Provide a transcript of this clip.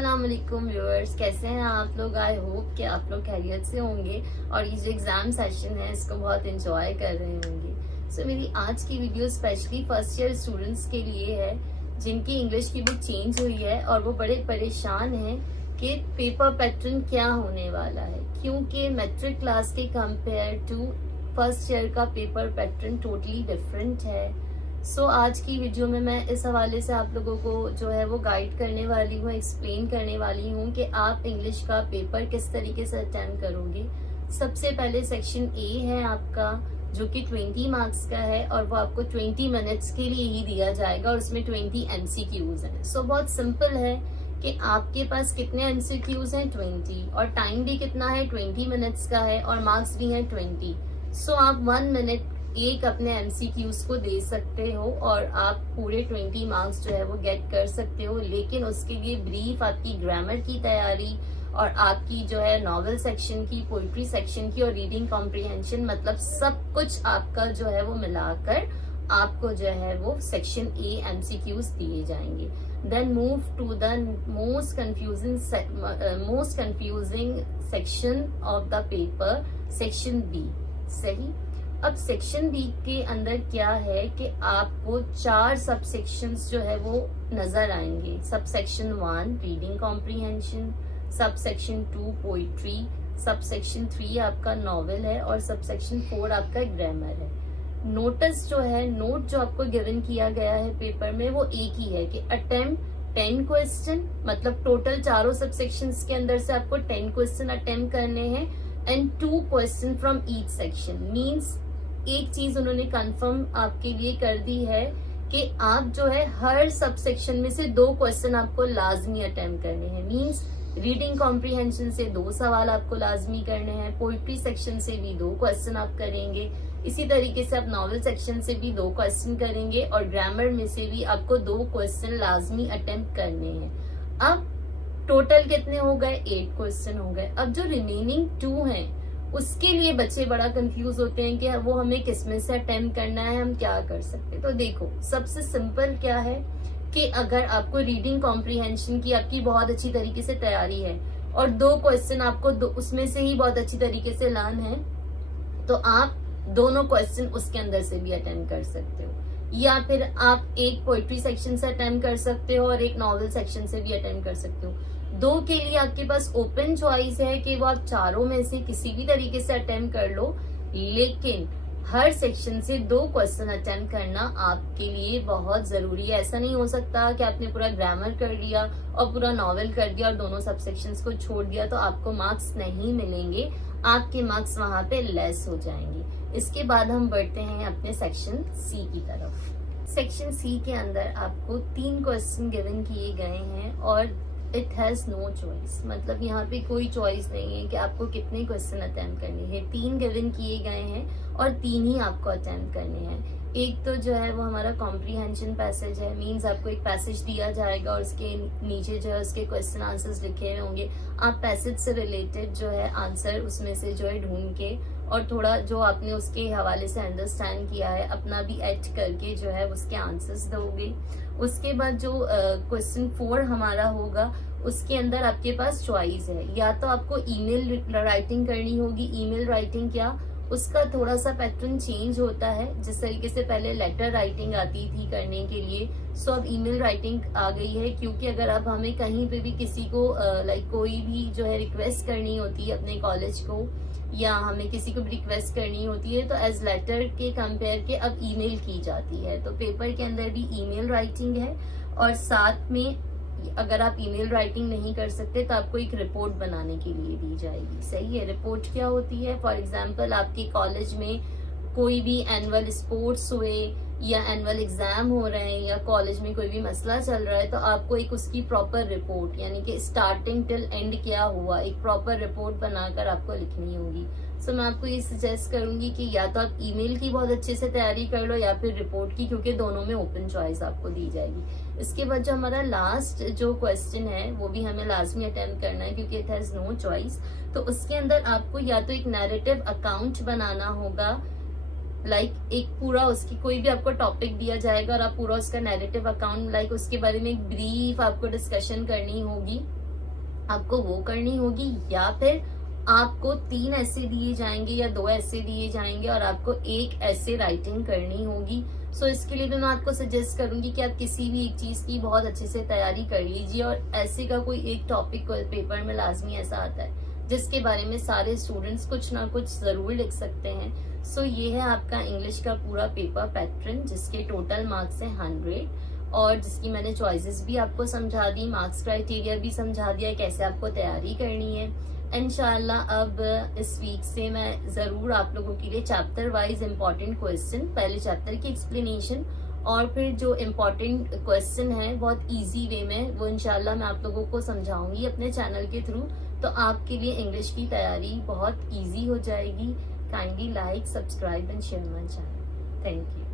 अस्सलाम वालेकुम व्यूअर्स, कैसे हैं आप लोग। आई होप कि आप लोग खैरियत से होंगे और ये जो एग्जाम सेशन है इसको बहुत एंजॉय कर रहे होंगे। सो मेरी आज की video specially first year students के लिए है जिनकी इंग्लिश की बुक चेंज हुई है और वो बड़े परेशान हैं कि पेपर पैटर्न क्या होने वाला है, क्योंकि मैट्रिक क्लास के कंपेयर टू फर्स्ट ईयर का पेपर पैटर्न टोटली डिफरेंट है। सो आज की वीडियो में मैं इस हवाले से आप लोगों को जो है वो गाइड करने वाली हूँ, एक्सप्लेन करने वाली हूँ कि आप इंग्लिश का पेपर किस तरीके से अटेम्प्ट करोगे। सबसे पहले सेक्शन ए है आपका, जो कि 20 मार्क्स का है और वो आपको 20 मिनट्स के लिए ही दिया जाएगा और उसमें 20 MCQs हैं। सो बहुत सिंपल है कि आपके पास कितने MCQs हैं 20 और टाइम भी कितना है 20 मिनट्स का है और मार्क्स भी हैं 20। सो आप 1 मिनट एक अपने MCQs को दे सकते हो और आप पूरे 20 मार्क्स जो है वो गेट कर सकते हो। लेकिन उसके लिए ब्रीफ आपकी ग्रामर की तैयारी और आपकी जो है नॉवेल सेक्शन की, पोइट्री सेक्शन की और रीडिंग कॉम्प्रिहेंशन, मतलब सब कुछ आपका जो है वो मिलाकर आपको जो है वो सेक्शन ए MCQs दिए जाएंगे। Then move to the most confusing section of the paper, section B. सही। अब सेक्शन बी के अंदर क्या है कि आपको 4 सब सेक्शंस जो है वो नजर आएंगे। Sub section 1 reading comprehension, sub section 2 poetry, sub section 3 आपका नॉवेल है और सब सेक्शन 4 आपका ग्रामर है। नोटिस जो है, नोट जो आपको गिवन किया गया है पेपर में वो एक ही है कि अटेम्प्ट 10 क्वेश्चन, मतलब टोटल चारों सब सेक्शंस के अंदर से आपको 10 क्वेश्चन अटेम्प्ट करने हैं and 2 question from each section. Means एक चीज उन्होंने कंफर्म आपके लिए कर दी है कि आप जो है हर सब सेक्शन में से 2 क्वेश्चन आपको लाजमी अटेम्प्ट करने हैं। मीन्स रीडिंग कॉम्प्रिहेंशन से 2 सवाल आपको लाजमी करने हैं, पोइट्री सेक्शन से भी 2 क्वेश्चन आप करेंगे, इसी तरीके से आप नॉवेल सेक्शन से भी 2 क्वेश्चन करेंगे और ग्रामर में से भी आपको 2 क्वेश्चन लाजमी अटेम्प्ट करने हैं। अब टोटल कितने हो गए? 8 क्वेश्चन हो गए। अब जो रिमेनिंग 2 हैं उसके लिए बच्चे बड़ा कंफ्यूज होते हैं कि वो हमें किसमें से अटेम्प्ट करना है, हम क्या कर सकते हैं। तो देखो, सबसे सिंपल क्या है कि अगर आपको रीडिंग कॉम्प्रिहेंशन की आपकी बहुत अच्छी तरीके से तैयारी है और 2 क्वेश्चन आपको उसमें से ही बहुत अच्छी तरीके से लान है, तो आप दोनों क्वेश्चन उसके अंदर से भी अटेम्प्ट कर सकते हो, या फिर आप एक पोइट्री सेक्शन से अटेम्प्ट कर सकते हो और एक नॉवेल सेक्शन से भी अटेम्प्ट कर सकते हो। 2 के लिए आपके पास ओपन चॉइस है कि वो आप चारों में से किसी भी तरीके से अटेम्प्ट कर लो, लेकिन हर सेक्शन से 2 क्वेश्चन अटेम्प्ट करना आपके लिए बहुत जरूरी है। ऐसा नहीं हो सकता कि आपने पूरा ग्रामर कर लिया और पूरा नॉवेल कर दिया और दोनों सब सेक्शंस को छोड़ दिया तो आपको मार्क्स नहीं मिलेंगे, आपके मार्क्स वहां पे लेस हो जाएंगे। इसके बाद हम बढ़ते हैं अपने सेक्शन सी की तरफ। सेक्शन सी के अंदर आपको 3 क्वेश्चन गिवन किए गए हैं और इट हैज नो चॉइस, मतलब यहाँ पे कोई चॉइस नहीं है कि आपको कितने क्वेश्चन अटेम्प्ट करने हैं। 3 गिवन किए गए हैं और 3 ही आपको अटेम्प्ट करने हैं। एक तो जो है वो हमारा कॉम्प्रिहेंशन पैसेज है। मींस आपको एक पैसेज दिया जाएगा और उसके नीचे जो है उसके क्वेश्चन आंसर्स लिखे हुए होंगे। आप पैसेज से रिलेटेड जो है आंसर उसमें से जो है ढूंढ के और थोड़ा जो आपने उसके हवाले से अंडरस्टैंड किया है अपना भी ऐड करके जो है उसके आंसर्स दोगे। उसके बाद जो क्वेश्चन 4 हमारा होगा उसके अंदर आपके पास चॉइस है, या तो आपको ईमेल राइटिंग करनी होगी। ईमेल राइटिंग क्या, उसका थोड़ा सा पैटर्न चेंज होता है। जिस तरीके से पहले लेटर राइटिंग आती थी करने के लिए, सो अब ईमेल राइटिंग आ गई है, क्योंकि अगर अब हमें कहीं पे भी किसी को कोई भी जो है रिक्वेस्ट करनी होती है अपने कॉलेज को, या हमें किसी को भी रिक्वेस्ट करनी होती है तो एज लेटर के कंपेयर के अब ईमेल की जाती है। तो पेपर के अंदर भी ईमेल राइटिंग है और साथ में अगर आप ईमेल राइटिंग नहीं कर सकते तो आपको एक रिपोर्ट बनाने के लिए दी जाएगी। सही है। रिपोर्ट क्या होती है? फॉर एग्जांपल आपके कॉलेज में कोई भी एनुअल स्पोर्ट्स हुए या एनुअल एग्जाम हो रहे हैं या कॉलेज में कोई भी मसला चल रहा है तो आपको एक उसकी प्रॉपर रिपोर्ट, यानी कि स्टार्टिंग टिल एंड क्या हुआ, एक प्रॉपर रिपोर्ट बनाकर आपको लिखनी होगी। सो मैं आपको ये सजेस्ट करूंगी कि या तो आप ईमेल की बहुत अच्छे से तैयारी कर लो या फिर रिपोर्ट की, क्योंकि दोनों में ओपन चॉइस आपको दी जाएगी। इसके बाद जो हमारा लास्ट जो क्वेश्चन है वो भी हमें लाजमी अटेम्प्ट करना है क्योंकि इट हैज नो चॉइस। तो उसके अंदर आपको या तो एक नैरेटिव अकाउंट बनाना होगा, एक पूरा उसकी कोई भी आपको टॉपिक दिया जाएगा और आप पूरा उसका नैरेटिव अकाउंट उसके बारे में एक ब्रीफ आपको डिस्कशन करनी होगी। आपको वो करनी होगी, या फिर आपको 3 ऐसे दिए जाएंगे या 2 ऐसे दिए जाएंगे और आपको एक ऐसे राइटिंग करनी होगी। सो इसके लिए भी मैं आपको सजेस्ट करूंगी कि आप किसी भी एक चीज की बहुत अच्छे से तैयारी कर लीजिए, और ऐसे का कोई एक टॉपिक पेपर में लाजमी ऐसा आता है जिसके बारे में सारे स्टूडेंट्स कुछ ना कुछ जरूर लिख सकते हैं। सो ये है आपका इंग्लिश का पूरा पेपर पैटर्न, जिसके टोटल मार्क्स हैं 100, और जिसकी मैंने चॉइसेस भी आपको समझा दी, मार्क्स क्राइटेरिया भी समझा दिया, कैसे आपको तैयारी करनी है। इंशाल्लाह अब इस वीक से मैं जरूर आप लोगों के लिए चैप्टर वाइज इम्पोर्टेंट क्वेश्चन, पहले चैप्टर की एक्सप्लेनेशन और फिर जो इम्पोर्टेंट क्वेश्चन है बहुत इजी वे में, वो इंशाल्लाह मैं आप लोगों को समझाऊंगी अपने चैनल के थ्रू। तो आपके लिए इंग्लिश की तैयारी बहुत इजी हो जाएगी। Kindly like, subscribe and share my channel. Thank you.